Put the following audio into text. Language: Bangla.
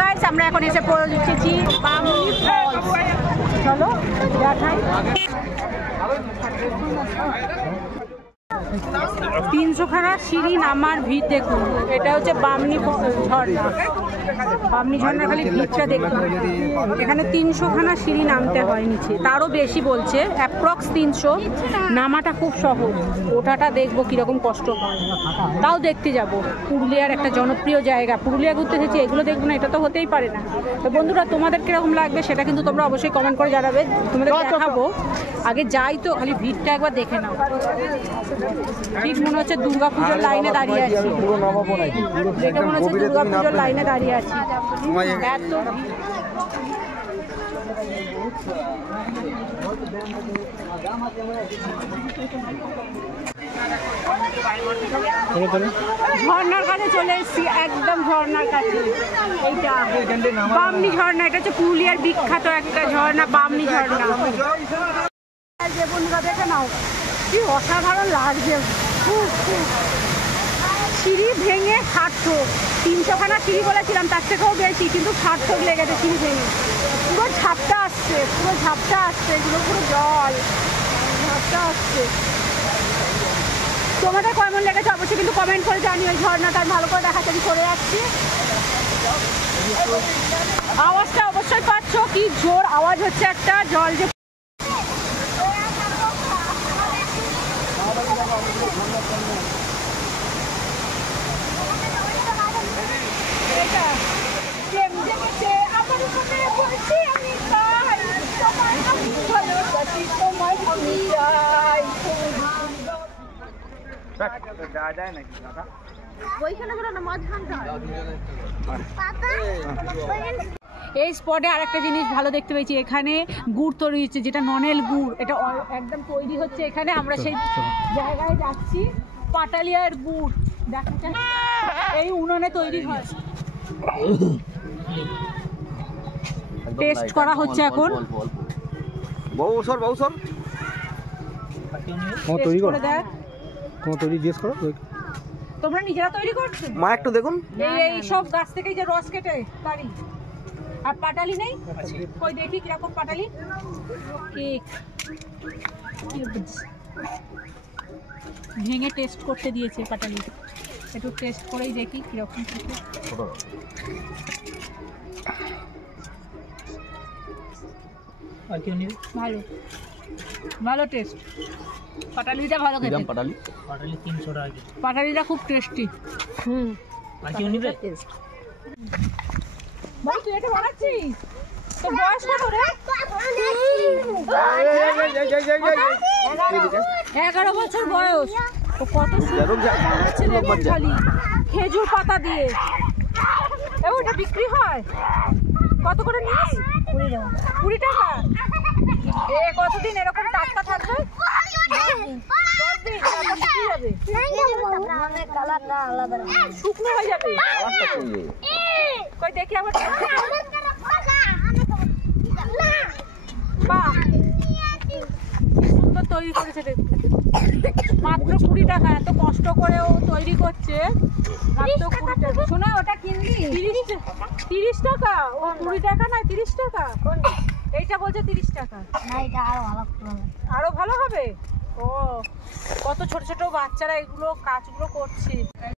গাইস আমরা এখন এসে পৌঁছেছি বামনি ফলস। চলো দেখাই। 300খানা সিঁড়ি নামার ভিড় দেখুন। এটা হচ্ছে বামনি ঝর্ণা। বামনি ঝর্ণার খালি ভিড়টা দেখুন। এখানে 300খানা সিঁড়ি নামতে হয় নিচে, তারও বেশি বলছে, অ্যাপ্রক্স 300। নামাটা খুব সহজ, ওঠাটা দেখবো কীরকম কষ্ট হয়, তাও দেখতে যাব। পুরুলিয়ার একটা জনপ্রিয় জায়গা, পুরুলিয়া ঘুরতে এসেছি, এগুলো দেখবো না এটা তো হতেই পারে না। তো বন্ধুরা তোমাদের কীরকম লাগবে সেটা কিন্তু তোমরা অবশ্যই কমেন্ট করে জানাবে, তোমাদের দেখাবো। আগে যাই তো খালি ভিড়টা একবার দেখে নাও। ঠিক মনে হচ্ছে দুর্গা পুজোর লাইনে দাঁড়িয়ে আছি, দেখে মনে হচ্ছে দুর্গা পুজোর লাইনে দাঁড়িয়ে আছি। এত ঝর্ণার কাছে চলে এসেছি, একদম ঝর্ণার কাছে। এইটা বামনি ঝর্ণা, এটা হচ্ছে পুরুলিয়ার বিখ্যাত একটা ঝর্ণা, বামনি ঝর্ণা। যে বন্ধুরা দেখে নাও কি অসাধারণ লাগছে। সিঁড়ি ভেঙে সার্থক, 300খানা সিঁড়ি বলেছিলাম, তার থেকেও বেশি, কিন্তু সার্থক লেগেছে সিঁড়ি ভেঙে। পুরো ঝাপটা আসছে, পুরো ঝাপটা আসছে, এগুলো পুরো জল, ঝাপটা আসছে। তোমাদের কেমন লেগেছে অবশ্যই কিন্তু কমেন্ট করে জানিও। ঝর্ণাটা আমি ভালো করে দেখাতে সরে যাচ্ছি। আওয়াজটা অবশ্যই পাচ্ছ, কি জোর আওয়াজ হচ্ছে, একটা জল যে এই স্পটে আরেকটা জিনিস ভালো দেখতে পেয়েছি, এখানে গুড় তৈরি হচ্ছে, যেটা ননেল গুড়, এটা একদম তৈরি হচ্ছে এখানে। আমরা সেই জায়গায় যাচ্ছি, পাটালিয়ার গুড় দেখাচ্ছেন, এই উনুনে তৈরি হয়। টেস্ট করা হচ্ছে এখন। তোমরা নিজেরা তৈরি করছো? মা একটু দেখুন, এই সব গাছ থেকে যে রস কেটে তারি। আর পাটালি নেই? কই দেখি কিরকম পাটালি। কেক ভেঙে টেস্ট করতে দিয়েছে পাটালি, একটু টেস্ট করেই দেখি কিরকম। আর কি নিবি? ভালো ভালো টেস্ট, পাটালিটা ভালো খেতে। পাটালি 300 টাকা। পাটালিটা খুব টেস্টি। আর কি নিবি? ভাই তুই এটা বানাচ্ছিস? তোর বয়স কত রে? 11 বছর বয়স। তো কত সুন্দর বানাচ্ছে দেখুন, খালি খেজুর পাতা দিয়ে। ওটা বিক্রি হয় কত করে নিস? 20 টাকা। কতদিন এরকম টাটকা থাকবে? 10 দিন। শুকনো হয়ে যাবে। কই দেখি আবার। বাহ, সুন্দর তৈরি করেছে দেখতে। মাত্র 20 টাকা, এত কষ্ট করেও তৈরি করছে। মাত্র 20 টাকা। শোনা ওটা কিনবি 30 টাকা। ও 20 টাকা না 30 টাকা। এইটা বলছে 30 টাকা। না এটা আরো ভালো হবে। ও কত ছোট ছোট বাচ্চারা এগুলো কাজগুলো করছে।